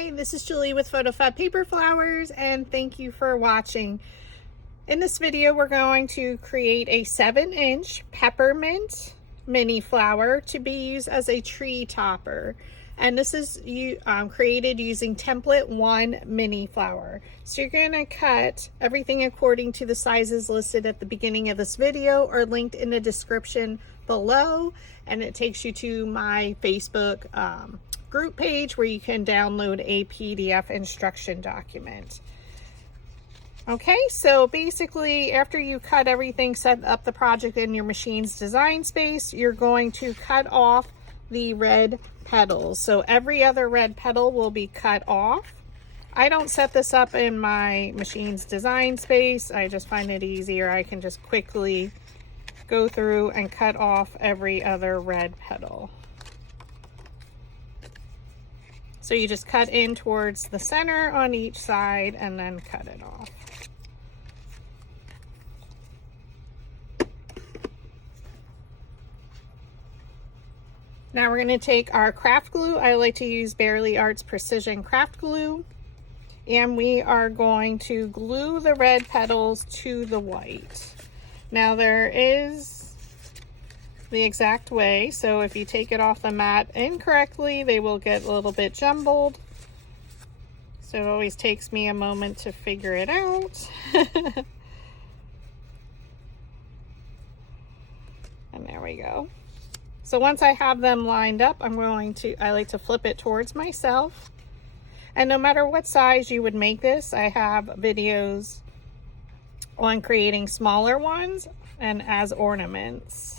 Hi, this is Julie with PhotoFabPaperFlowers, and thank you for watching. In this video, we're going to create a 7-inch peppermint mini flower to be used as a tree topper. And this is created using template 1 mini flower. So you're going to cut everything according to the sizes listed at the beginning of this video or linked in the description below. And it takes you to my Facebook group page where you can download a PDF instruction document. Okay, so basically after you cut everything, set up the project in your machine's design space, you're going to cut off the red petals. So every other red petal will be cut off. I don't set this up in my machine's design space. I just find it easier. I can just quickly go through and cut off every other red petal. So you just cut in towards the center on each side and then cut it off. Now we're going to take our craft glue. I like to use Bearly Arts Precision Craft Glue. And we are going to glue the red petals to the white. Now there is the exact way, so if you take it off the mat incorrectly, they will get a little bit jumbled. So it always takes me a moment to figure it out. And there we go. So once I have them lined up, I like to flip it towards myself. And no matter what size you would make this, I have videos on creating smaller ones and as ornaments.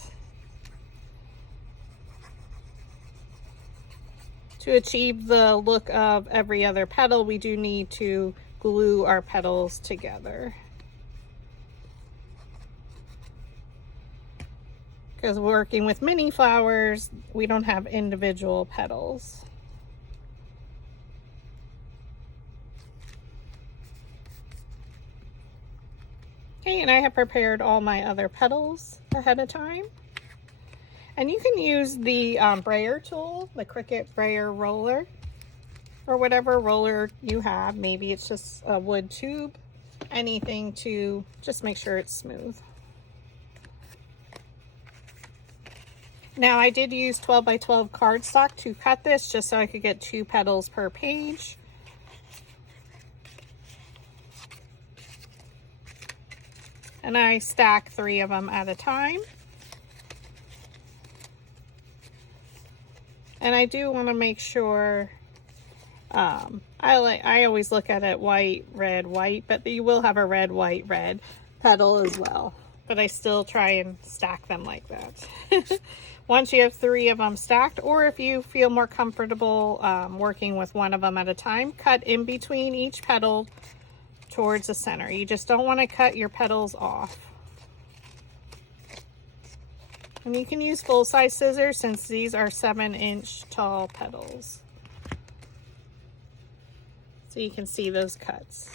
To achieve the look of every other petal, we do need to glue our petals together. Because working with mini flowers, we don't have individual petals. Okay, and I have prepared all my other petals ahead of time. And you can use the brayer tool, the Cricut brayer roller, or whatever roller you have. Maybe it's just a wood tube, anything to just make sure it's smooth. Now I did use 12 by 12 cardstock to cut this just so I could get 2 petals per page. And I stack 3 of them at a time. And I do want to make sure, I always look at it white, red, white, but you will have a red, white, red petal as well. But I still try and stack them like that. Once you have 3 of them stacked, or if you feel more comfortable working with 1 of them at a time, cut in between each petal towards the center. You just don't want to cut your petals off. And you can use full-size scissors since these are 7-inch tall petals. So you can see those cuts.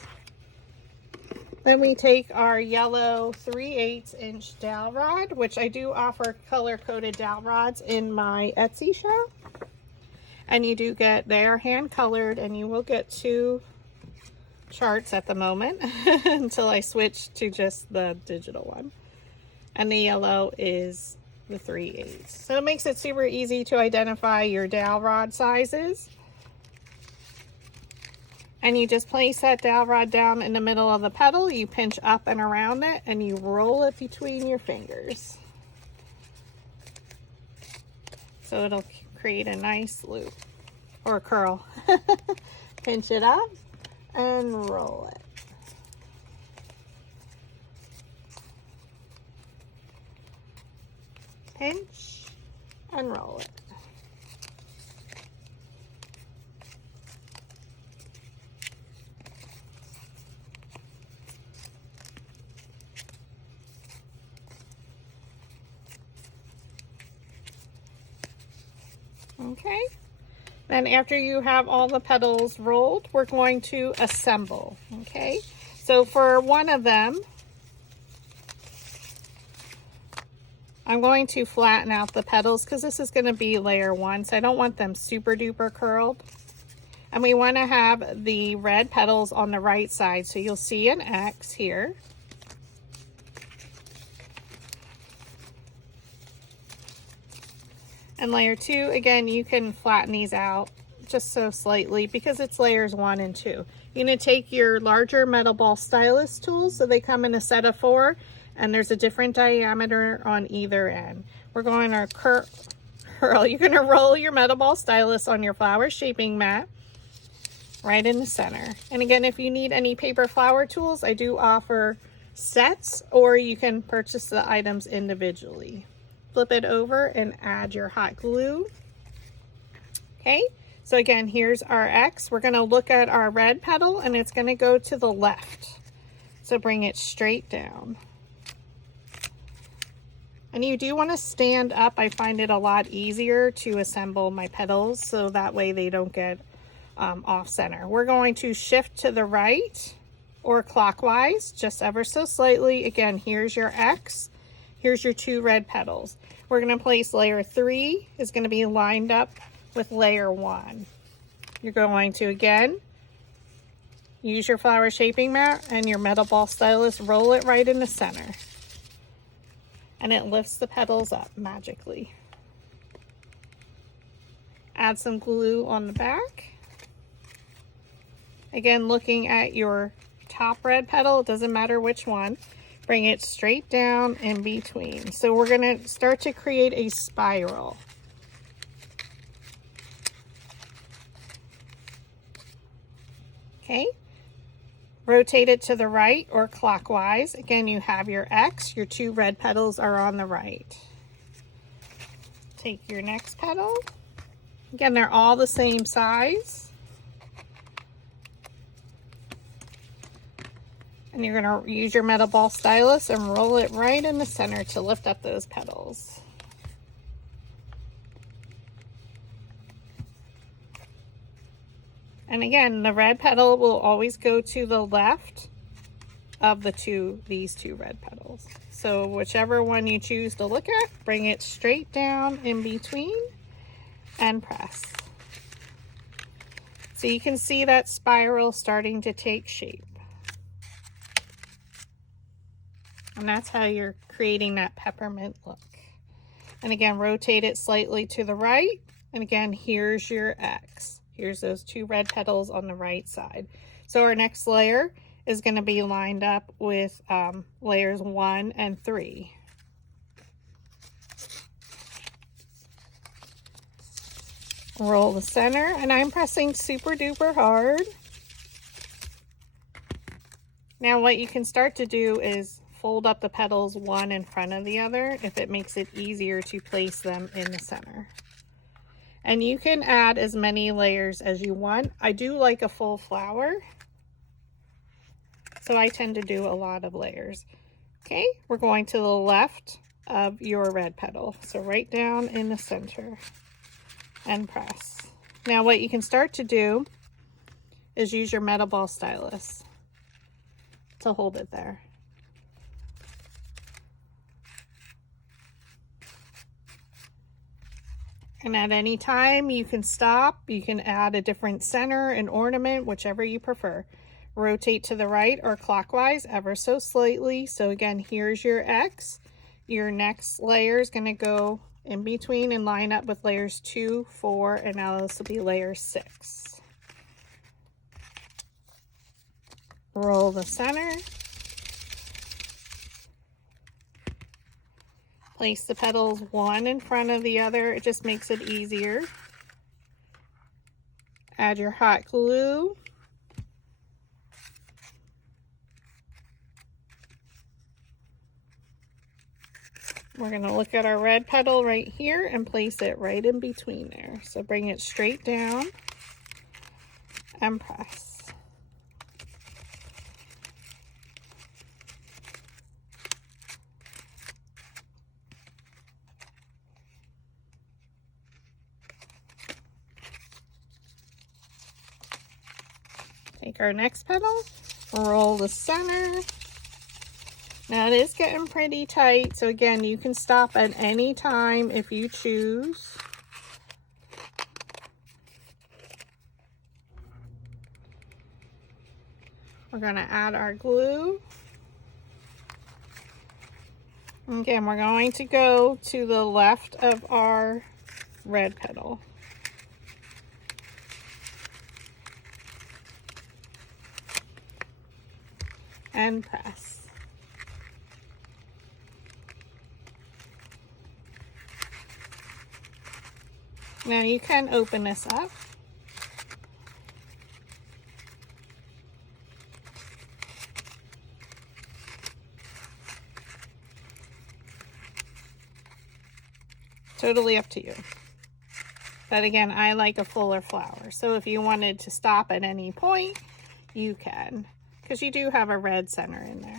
Then we take our yellow 3/8-inch dowel rod, which I do offer color-coded dowel rods in my Etsy shop. And you do get, they are hand-colored, and you will get 2 charts at the moment until I switch to just the digital one. And the yellow is the 3/8. So it makes it super easy to identify your dowel rod sizes. And you just place that dowel rod down in the middle of the petal, you pinch up and around it, and you roll it between your fingers. So it'll create a nice loop or curl. Pinch it up and roll it. Pinch and roll it. Okay, then after you have all the petals rolled, we're going to assemble. Okay, so for one of them, I'm going to flatten out the petals because this is going to be layer 1, so I don't want them super duper curled. And we want to have the red petals on the right side. So you'll see an X here. And layer 2, again, you can flatten these out just so slightly because it's layers 1 and 2. You're going to take your larger metal ball stylus tools, so they come in a set of 4, and there's a different diameter on either end. We're going to curl. You're going to roll your metal ball stylus on your flower shaping mat right in the center. And again, if you need any paper flower tools, I do offer sets, or you can purchase the items individually. Flip it over and add your hot glue. Okay, so again, here's our X. We're going to look at our red petal, and it's going to go to the left. So bring it straight down. And you do want to stand up. I find it a lot easier to assemble my petals, so that way they don't get off center. We're going to shift to the right or clockwise, just ever so slightly. Again, here's your X. Here's your 2 red petals. We're going to place layer 3 is going to be lined up with layer 1. You're going to, again, use your flower shaping mat and your metal ball stylus, roll it right in the center. And it lifts the petals up magically. Add some glue on the back. Again, looking at your top red petal, it doesn't matter which one. Bring it straight down in between. So we're going to start to create a spiral. Okay. Rotate it to the right or clockwise. Again, you have your X. Your 2 red petals are on the right. Take your next petal. Again, they're all the same size. And you're going to use your metal ball stylus and roll it right in the center to lift up those petals. And again, the red petal will always go to the left of these two red petals. So whichever one you choose to look at, bring it straight down in between and press. So you can see that spiral starting to take shape. And that's how you're creating that peppermint look. And again, rotate it slightly to the right. And again, here's your X. Here's those 2 red petals on the right side. So our next layer is going to be lined up with layers 1 and 3. Roll the center, and I'm pressing super duper hard. Now what you can start to do is fold up the petals one in front of the other if it makes it easier to place them in the center. And you can add as many layers as you want. I do like a full flower, so I tend to do a lot of layers. Okay, we're going to the left of your red petal. So right down in the center and press. Now what you can start to do is use your metal ball stylus to hold it there. And at any time you can stop, you can add a different center, an ornament, whichever you prefer. Rotate to the right or clockwise ever so slightly. So again, here's your X. Your next layer is going to go in between and line up with layers 2, 4, and now this will be layer 6. Roll the center. Place the petals one in front of the other. It just makes it easier. Add your hot glue. We're going to look at our red petal right here and place it right in between there. So bring it straight down and press. Take our next petal, roll the center. Now it is getting pretty tight, so again, you can stop at any time if you choose. We're going to add our glue. Again, we're going to go to the left of our red petal. And press. Now you can open this up. Totally up to you. But again, I like a fuller flower. So if you wanted to stop at any point, you can, because you do have a red center in there.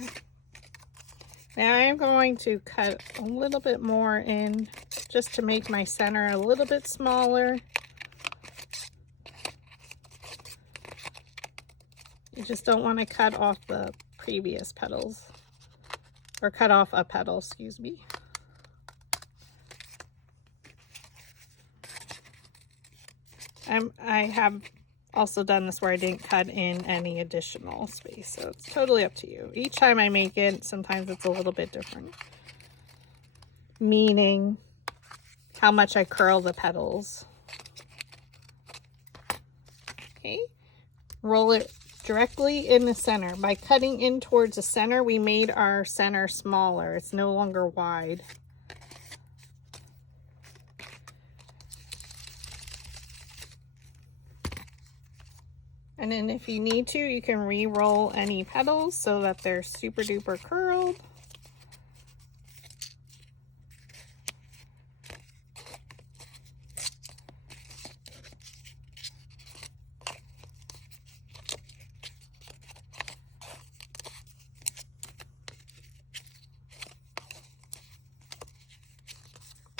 Now I'm going to cut a little bit more in just to make my center a little bit smaller. You just don't want to cut off the previous petals, or cut off a petal, excuse me. I have also done this where I didn't cut in any additional space, so it's totally up to you. Each time I make it, sometimes it's a little bit different, meaning how much I curl the petals. Okay, roll it directly in the center. By cutting in towards the center, we made our center smaller. It's no longer wide. And then if you need to, you can re-roll any petals so that they're super duper curled.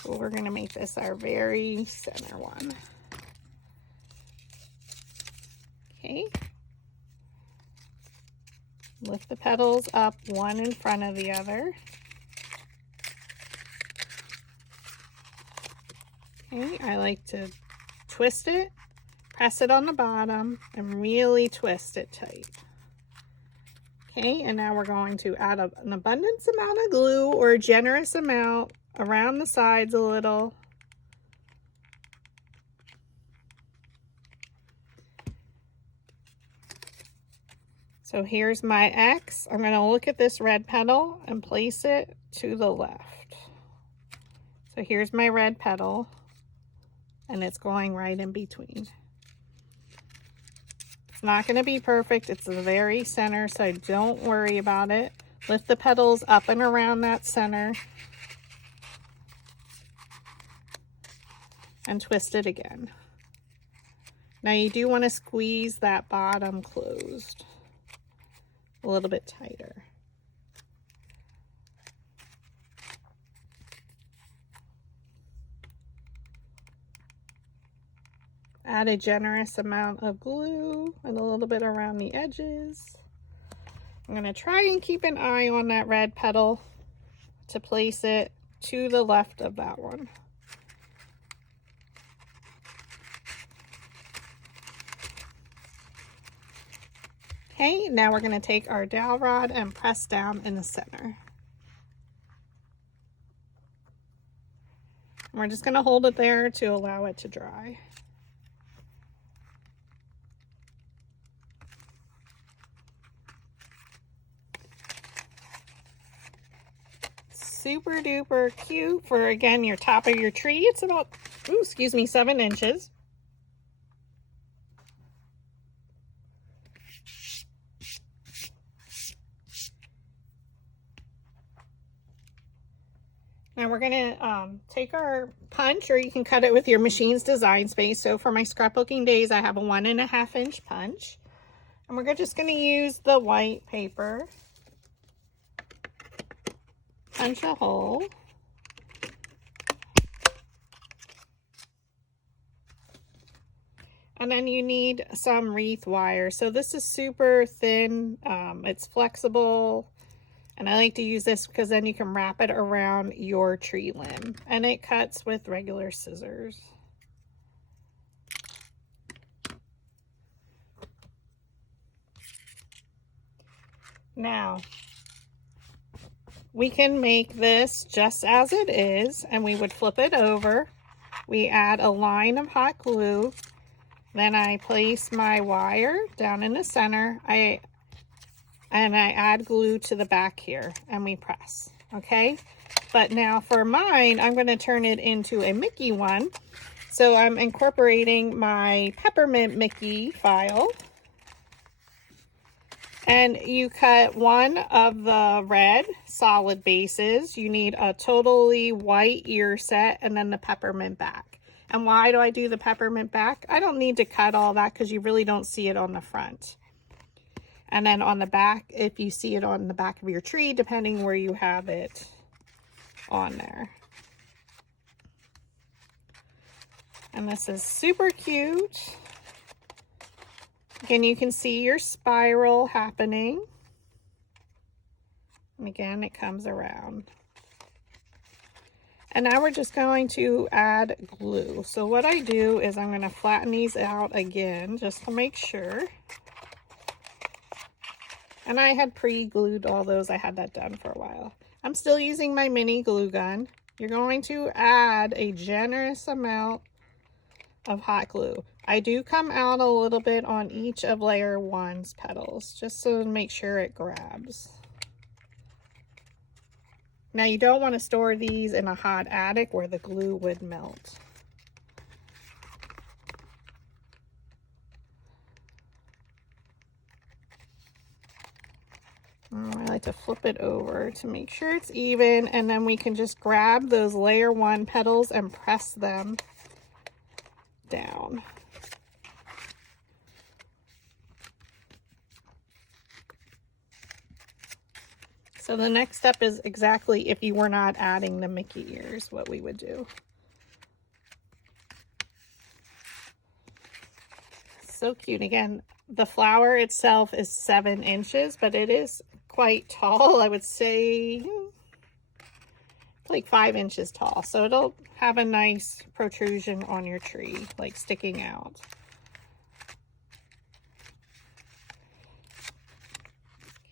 So we're going to make this our very center one. Okay, lift the petals up one in front of the other. Okay, I like to twist it, press it on the bottom, and really twist it tight. Okay, and now we're going to add an abundance amount of glue, or a generous amount, around the sides a little. So here's my X. I'm going to look at this red petal and place it to the left. So here's my red petal, and it's going right in between. It's not going to be perfect. It's the very center, so don't worry about it. Lift the petals up and around that center and twist it again. Now you do want to squeeze that bottom closed a little bit tighter. Add a generous amount of glue and a little bit around the edges. I'm going to try and keep an eye on that red petal to place it to the left of that one. Okay, now we're going to take our dowel rod and press down in the center. And we're just going to hold it there to allow it to dry. Super duper cute for, again, your top of your tree. It's about, 7 inches. Now we're going to take our punch, or you can cut it with your machine's design space. So for my scrapbooking days, I have a 1.5 inch punch. And we're just going to use the white paper. Punch a hole. And then you need some wreath wire. So this is super thin. It's flexible. And I like to use this because then you can wrap it around your tree limb. And it cuts with regular scissors. Now, we can make this just as it is, and we would flip it over. We add a line of hot glue. Then I place my wire down in the center. I add glue to the back here, and we press, okay? But now for mine, I'm going to turn it into a Mickey one. So I'm incorporating my Peppermint Mickey file. And you cut one of the red solid bases. You need a totally white ear set and then the peppermint back. And why do I do the peppermint back? I don't need to cut all that because you really don't see it on the front. And then on the back, if you see it on the back of your tree, depending where you have it on there. And this is super cute. Again, you can see your spiral happening. And again, it comes around. And now we're just going to add glue. So what I do is I'm going to flatten these out again just to make sure. And I had pre-glued all those. I had that done for a while. I'm still using my mini glue gun. You're going to add a generous amount of hot glue. I do come out a little bit on each of layer 1's petals, just so to make sure it grabs. Now you don't want to store these in a hot attic where the glue would melt. I like to flip it over to make sure it's even, and then we can just grab those layer 1 petals and press them down. So the next step is exactly if you were not adding the Mickey ears, what we would do. So cute. Again, the flower itself is 7 inches, but it is quite tall. I would say like 5 inches tall. So it'll have a nice protrusion on your tree, like sticking out.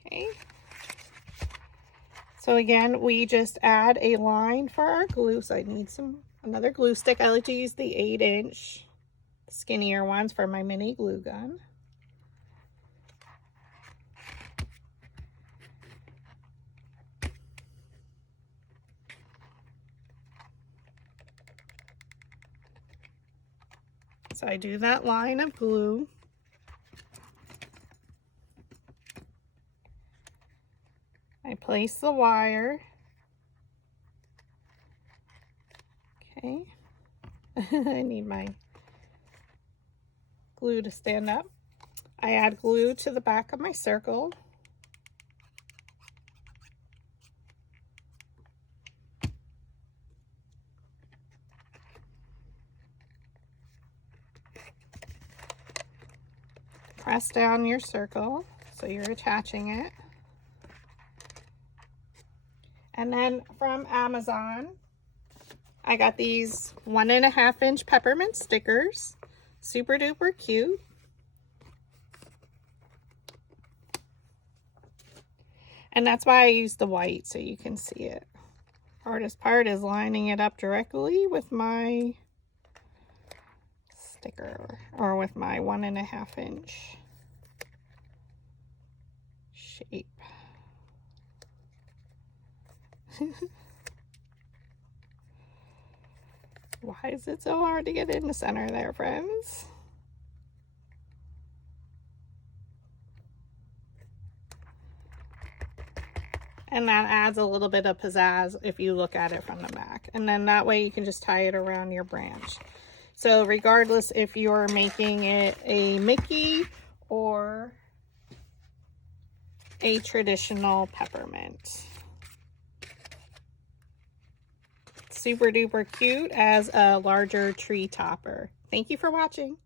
Okay. So again, we just add a line for our glue. So I need another glue stick. I like to use the 8-inch skinnier ones for my mini glue gun. So I do that line of glue. I place the wire. Okay. I need my glue to stand up. I add glue to the back of my circle. Press down your circle so you're attaching it. And then from Amazon, I got these 1.5-inch peppermint stickers. Super duper cute. And that's why I used the white so you can see it. Hardest part is lining it up directly with my sticker, or with my 1.5-inch shape. Why is it so hard to get in the center there, friends? And that adds a little bit of pizzazz if you look at it from the back. And then that way you can just tie it around your branch. So regardless if you're making it a Mickey or a traditional peppermint. Super duper cute as a larger tree topper. Thank you for watching.